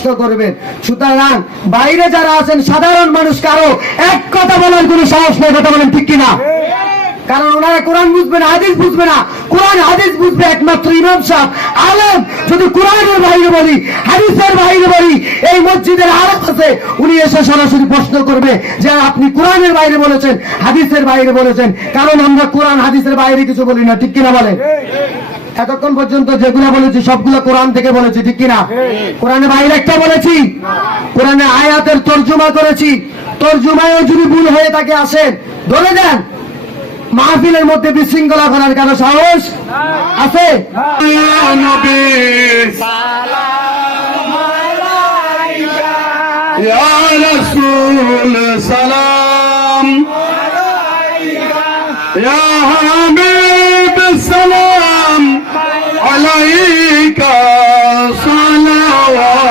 প্রশ্ন করবেন। সুতরাং বাইরে যারা আছেন সাধারণ মানুষ কারো এক কথা বলার কোনো সাহস নেই, কথা বলেন ঠিক কিনা? কারণ ওনারা কোরআন বুঝবে না, হাদিস বুঝবে না। কোরআন হাদিস বুঝবে একমাত্র ইমাম সাহেব আলেম। যদি কোরআনের বাইরে বলি, হাদিসের বাইরে বলি, এই মসজিদের আলেম আছে, উনি এসে সরাসরি প্রশ্ন করবে যে আপনি কোরআনের বাইরে বলেছেন, হাদিসের বাইরে বলেছেন। কারণ আমরা কোরআন হাদিসের বাইরে কিছু বলি না, ঠিক কিনা বলেন? এতক্ষণ পর্যন্ত যেগুলো বলেছি সবগুলো কোরআন থেকে বলেছি, ঠিক কিনা? কোরআনের বাইরে একটা বলেছি, কোরআনে আয়াতের তর্জমা করেছি। তর্জমায়ও যদি ভুল হয়ে থাকে আসেন ধরে দেন। মাহফিলের মধ্যে বিশৃঙ্খলা করার কারো সাহস আছে? ইয়া রাসূল সালাম, ইয়া হাবিব সালাম আলাইকা সালাওয়াতুল্লাহ।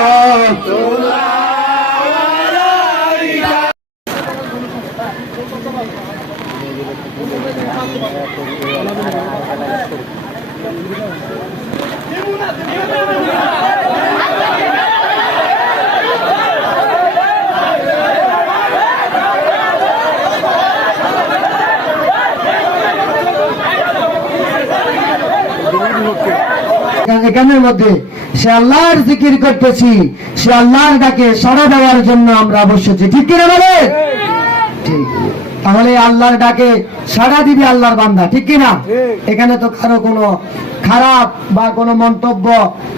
এখানের মধ্যে সে আল্লাহর জিকির করতেছি, সে আল্লাহর ডাকে সাড়া দেওয়ার জন্য আমরা বসেছি, ঠিক কিনা বলে? ঠিক। তাহলে আল্লাহর ডাকে সাড়া দিবি আল্লাহর বান্দা, ঠিক কিনা? এখানে তো কারো কোনো খারাপ বা কোনো মন্তব্য,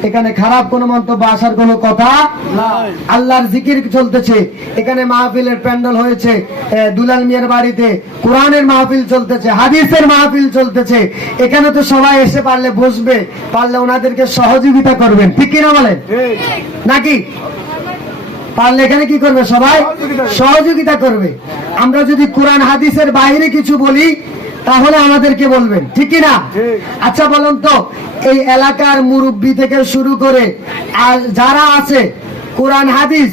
এখানে খারাপ কোনো মন্তব্য আসার কোনো কথা না। আল্লাহর জিকির চলতেছে, এখানে মাহফিলের প্যান্ডেল হয়েছে, দুলাল মিয়ার বাড়িতে কোরআনের মাহফিল চলতেছে, হাদিসের মাহফিল চলতেছে। এখানে তো সবাই এসে পারলে বসবে, পারলে ওনাদেরকে সহযোগিতা করবেন, ঠিক কিনা বলেন? নাকি পারলে এখানে কি করবে? সবাই সহযোগিতা করবে। আমরা যদি কোরআন হাদিসের বাইরে কিছু বলি তাহলে আমাদেরকে বলবেন, ঠিক কিনা? আচ্ছা বলুন তো, এই এলাকার মুরব্বী থেকে শুরু করে আর যারা আছে কোরআন হাদিস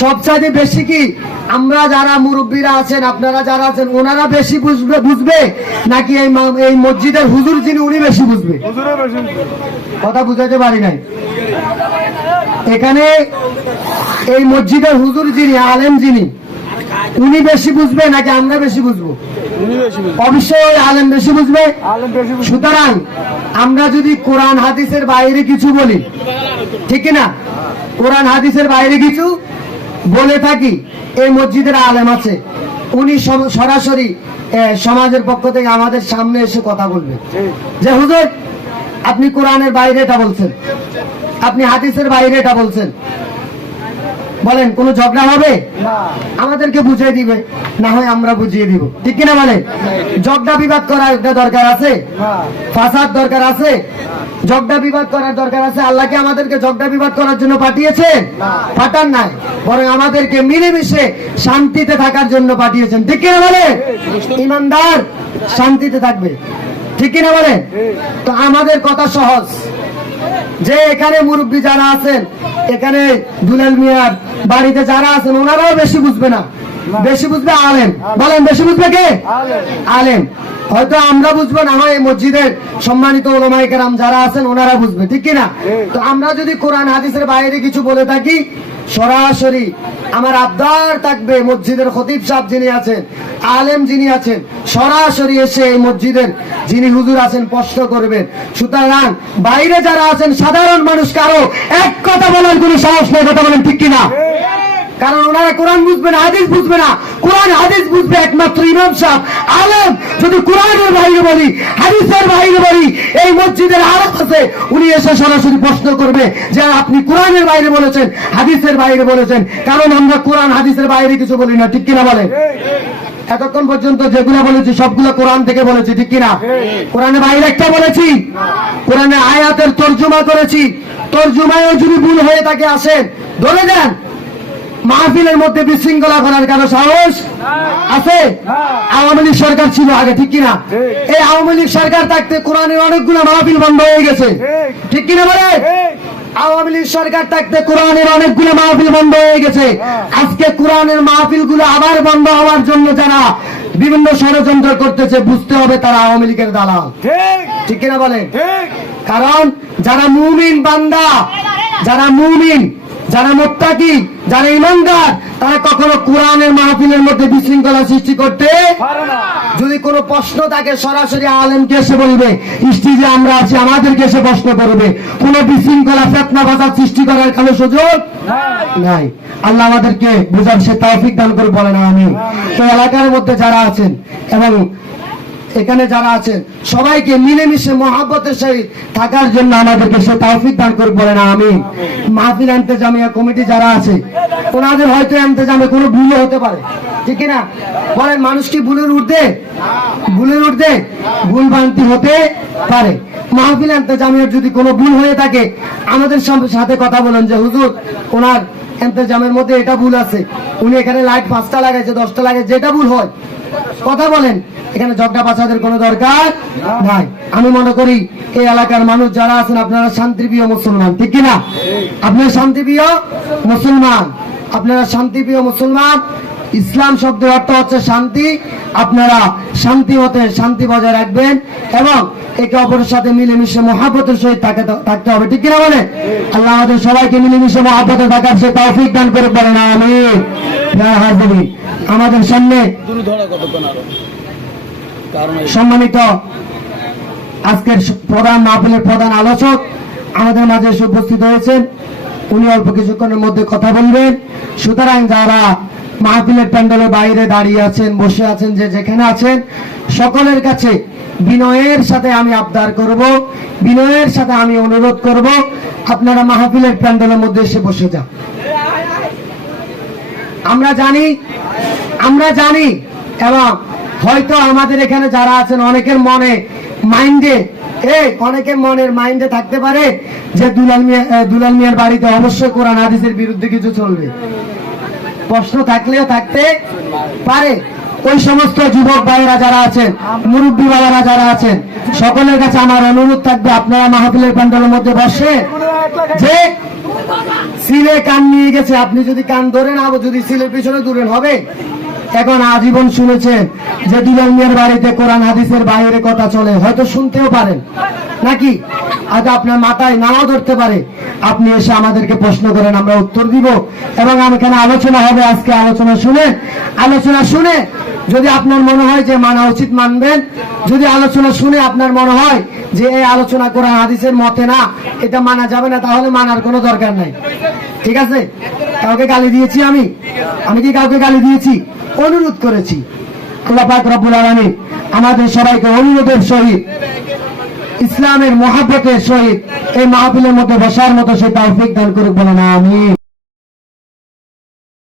সবচাইতে বেশি কি আমরা যারা মুরব্বীরা আছেন, আপনারা যারা আছেন, ওনারা বেশি বুঝবে নাকি এই মসজিদের হুজুর যিনি উনি বেশি বুঝবে? কথা বুঝাতে পারি নাই। এখানে এই মসজিদের হুজুর যিনি, আলেম যিনি, উনি বেশি বুঝবে নাকি আমরা বেশি বুঝবো? অবশ্যই আলেম বেশি বুঝবে। সুতরাং আমরা যদি কোরআন হাদিসের বাইরে কিছু বলি, ঠিক না, কোরআন হাদিসের বাইরে কিছু বলে থাকি, এই মসজিদের আলেম আছে, উনি সরাসরি সমাজের পক্ষ থেকে আমাদের সামনে এসে কথা বলবে যে হুজুর আপনি কোরআনের বাইরে এটা বলছেন, আপনি হাদিসের বাইরে এটা বলছেন। বলেন কোনো ঝগড়া হবে? আমাদেরকে বুঝিয়ে দিবে, না হয় আমরা বুঝিয়ে দিব, ঠিক কিনা বলেন? ঝগড়া বিবাদ করার দরকার আছে? ফাসাদ দরকার আছে? ঝগড়া বিবাদ করার দরকার আছে? আল্লাহকে আমাদেরকে ঝগড়া বিবাদ করার জন্য পাঠিয়েছেন? পাঠান নাই, বরং আমাদেরকে মিলেমিশে শান্তিতে থাকার জন্য পাঠিয়েছেন, ঠিক কিনা বলেন? ইমানদার শান্তিতে থাকবে, ঠিক কিনা বলেন? তো আমাদের কথা সহজ, যে এখানে মুরব্বী যারা আছেন, এখানে দুলাল মিয়ার বাড়িতে যারা আছেন, ওনারাও বেশি বুঝবে না, বেশি বুঝবে আলেম। বলেন বেশি বুঝবে কে? আলেম। হয়তো আমরা বুঝবো না, হয় মসজিদের সম্মানিত ওলামায়ে কেরাম যারা আছেন ওনারা বুঝবে, ঠিক কিনা? তো আমরা যদি কোরআন হাদিসের বাইরে কিছু বলে থাকি, সরাসরি আমার আবদার থাকবে মসজিদের খতিব সাহেব যিনি আছেন, আলেম যিনি আছেন, সরাসরি এসে এই মসজিদের যিনি হুজুর আছেন প্রশ্ন করবেন। সুতরাং বাইরে যারা আছেন সাধারণ মানুষ কারো এক কথা বলার কোনো সাহস নেই, কথা বলেন ঠিক কিনা? কারণ ওনারা কোরআন বুঝবে না, হাদিস বুঝবে না। কোরআন হাদিস বুঝবে একমাত্র ইমাম সাহেব আলেম। যদি কোরআনের বাইরে বলি, হাদিসের বাইরে বলি, এই মসজিদের আলেম আছে, উনি এসে সরাসরি প্রশ্ন করবে যে আপনি কোরআনের বাইরে বলেছেন, হাদিসের বাইরে বলেছেন। কারণ আমরা কোরআন হাদিসের বাইরে কিছু বলি না, ঠিক কিনা বলেন? এতক্ষণ পর্যন্ত যেগুলো বলেছি সবগুলো কোরআন থেকে বলেছি, ঠিক কিনা? কোরআনের বাইরে একটা বলেছি, কোরআনে আয়াতের তর্জমা করেছি। তর্জমায়ও যদি ভুল হয়ে থাকে আসেন ধরে দেন। মাহফিলের মধ্যে বিশৃঙ্খলা করার কারো সাহস আছে? আওয়ামী লীগ সরকার ছিল আগে, ঠিক কিনা? এই আওয়ামী লীগ সরকার থাকতে কোরআনের অনেকগুলো মাহফিল বন্ধ হয়ে গেছে, ঠিক কিনা বলে? আওয়ামী লীগ সরকার থাকতে কোরআনের অনেকগুলো মাহফিল বন্ধ হয়ে গেছে। আজকে কোরআনের মাহফিল গুলো আবার বন্ধ হওয়ার জন্য যারা বিভিন্ন ষড়যন্ত্র করতেছে, বুঝতে হবে তারা আওয়ামী লীগের দালাল, ঠিক কিনা বলে? কারণ যারা মুমিন বান্দা, যারা মুমিন, যারা মুত্তাকি, যারা ইমানদার, তারা কখনো কোরআনের মাহফিলের মধ্যে বিশৃঙ্খলা সৃষ্টি করতে পারে না। যদি কোনো প্রশ্ন থাকে সরাসরি আলেমকে এসে বলবে, স্টেজে আমরা আছি, আমাদেরকে এসে প্রশ্ন করবে। কোন বিশৃঙ্খলা ফিতনা ফাসাদ সৃষ্টি করার কোনো সুযোগ নাই। আল্লাহ আমাদেরকে বুঝার সে তৌফিক দান করে বলেন আমিন। এই এলাকার মধ্যে যারা আছেন এবং এখানে যারা আছেন সবাইকে মিলেমিশে মহাব্বতের সহিত থাকার জন্য আমাদেরকে সে তৌফিক দান করে বলেন আমিন। মাহফিল ইন্তেজামিয়া কমিটি যারা আছে ওনাদের হয়তো ইন্তেজামে কোনো ভুল হতে পারে, ঠিক না? বলেন, মানুষ কি ভুলের ঊর্ধ্বে? ভুলের ঊর্ধ্বে ভুল ভ্রান্তি হতে পারে। মাহফিল ইন্তেজামিয়ার যদি কোনো ভুল হয়ে থাকে আমাদের সাথে কথা বলেন যে হুজুর ওনার ইন্তেজামের মধ্যে এটা ভুল আছে, উনি এখানে লাইট 5টা লাগাইছে 10টা লাগাইছে, যেটা ভুল হয় কথা বলেন। এখানে ঝগড়া বাঁচাদের কোনো দরকার নাই। আমি মনে করি এই এলাকার মানুষ যারা আছেন আপনারা শান্তিপ্রিয় মুসলমান, ঠিক কিনা? আপনারা শান্তিপ্রিয় মুসলমান, আপনারা শান্তিপ্রিয় মুসলমান। ইসলাম শব্দের অর্থ হচ্ছে শান্তি। আপনারা শান্তি মতে শান্তি বজায় রাখবেন এবং একে অপরের সাথে মিলেমিশে মহাব্বতের সহিত থাকতে হবে, ঠিক কিনা বলে? আল্লাহ আমাদের সবাইকে মিলেমিশে মহাব্বতে থাকার সে তৌফিক দান করে বলেন আমিন। আমাদের সামনে সম্মানিত আজকের প্রধান মাহফিলের প্রধান আলোচক আমাদের মাঝে এসে উপস্থিত হয়েছেন। উনি অল্প কিছুক্ষণের মধ্যে কথা বলবেন। সুতরাং যারা মাহফিলের প্যান্ডেলের বাইরে দাঁড়িয়ে আছেন, বসে আছেন, যে যেখানে আছেন, সকলের কাছে বিনয়ের সাথে আমি আবদার করব, বিনয়ের সাথে আমি অনুরোধ করব, আপনারা মাহফিলের প্যান্ডেলের মধ্যে এসে বসে যান। আমরা জানি এবং হয়তো আমাদের এখানে যারা আছেন অনেকের মনে অনেকের মনের মাইন্ডে থাকতে পারে যে দুলাল মিয়ার বাড়িতে অবশ্যই কোরআন হাদিসের বিরুদ্ধে কিছু চলবে। প্রশ্ন থাকলেও থাকতে পারে। ওই সমস্ত যুবক ভাইয়েরা যারা আছেন, মুরব্বী বাবারা যারা আছেন, সকলের কাছে আমার অনুরোধ থাকবে আপনারা মাহফিলের প্যান্ডেলের মধ্যে বসে, যে সিলে কান নিয়ে গেছে, আপনি যদি কান ধরেন যদি সিলের পিছনে দূরেন হবে। এখন আজীবন শুনেছেন যে দুলাল মিয়ার বাড়িতে কোরআন হাদিসের বাইরে কথা চলে, হয়তো শুনতেও পারেন নাকি, হয়তো আপনার মাথায় নাও ধরতে পারে। আপনি এসে আমাদেরকে প্রশ্ন করেন, আমরা উত্তর দিব এবং এখানে আলোচনা হবে। আজকে আলোচনা শুনে যদি আপনার মনে হয় যে মানা উচিত মানবেন, যদি আলোচনা শুনে আপনার মনে হয় যে এই আলোচনা কোরআন হাদিসের মতে না, এটা মানা যাবে না, তাহলে মানার কোনো দরকার নাই, ঠিক আছে? কাউকে গালি দিয়েছি? আমি কি কাউকে গালি দিয়েছি? অনুরোধ করেছি। আল্লাহ পাক রব্বুল আলামিন আমাদের সবাইকে অনুরোধের সহিত, ইসলামের মহাব্বতের সহিত এই মাহফিলের মধ্যে বসার মতো সে তৌফিক দান করুক, বলেন আমিন।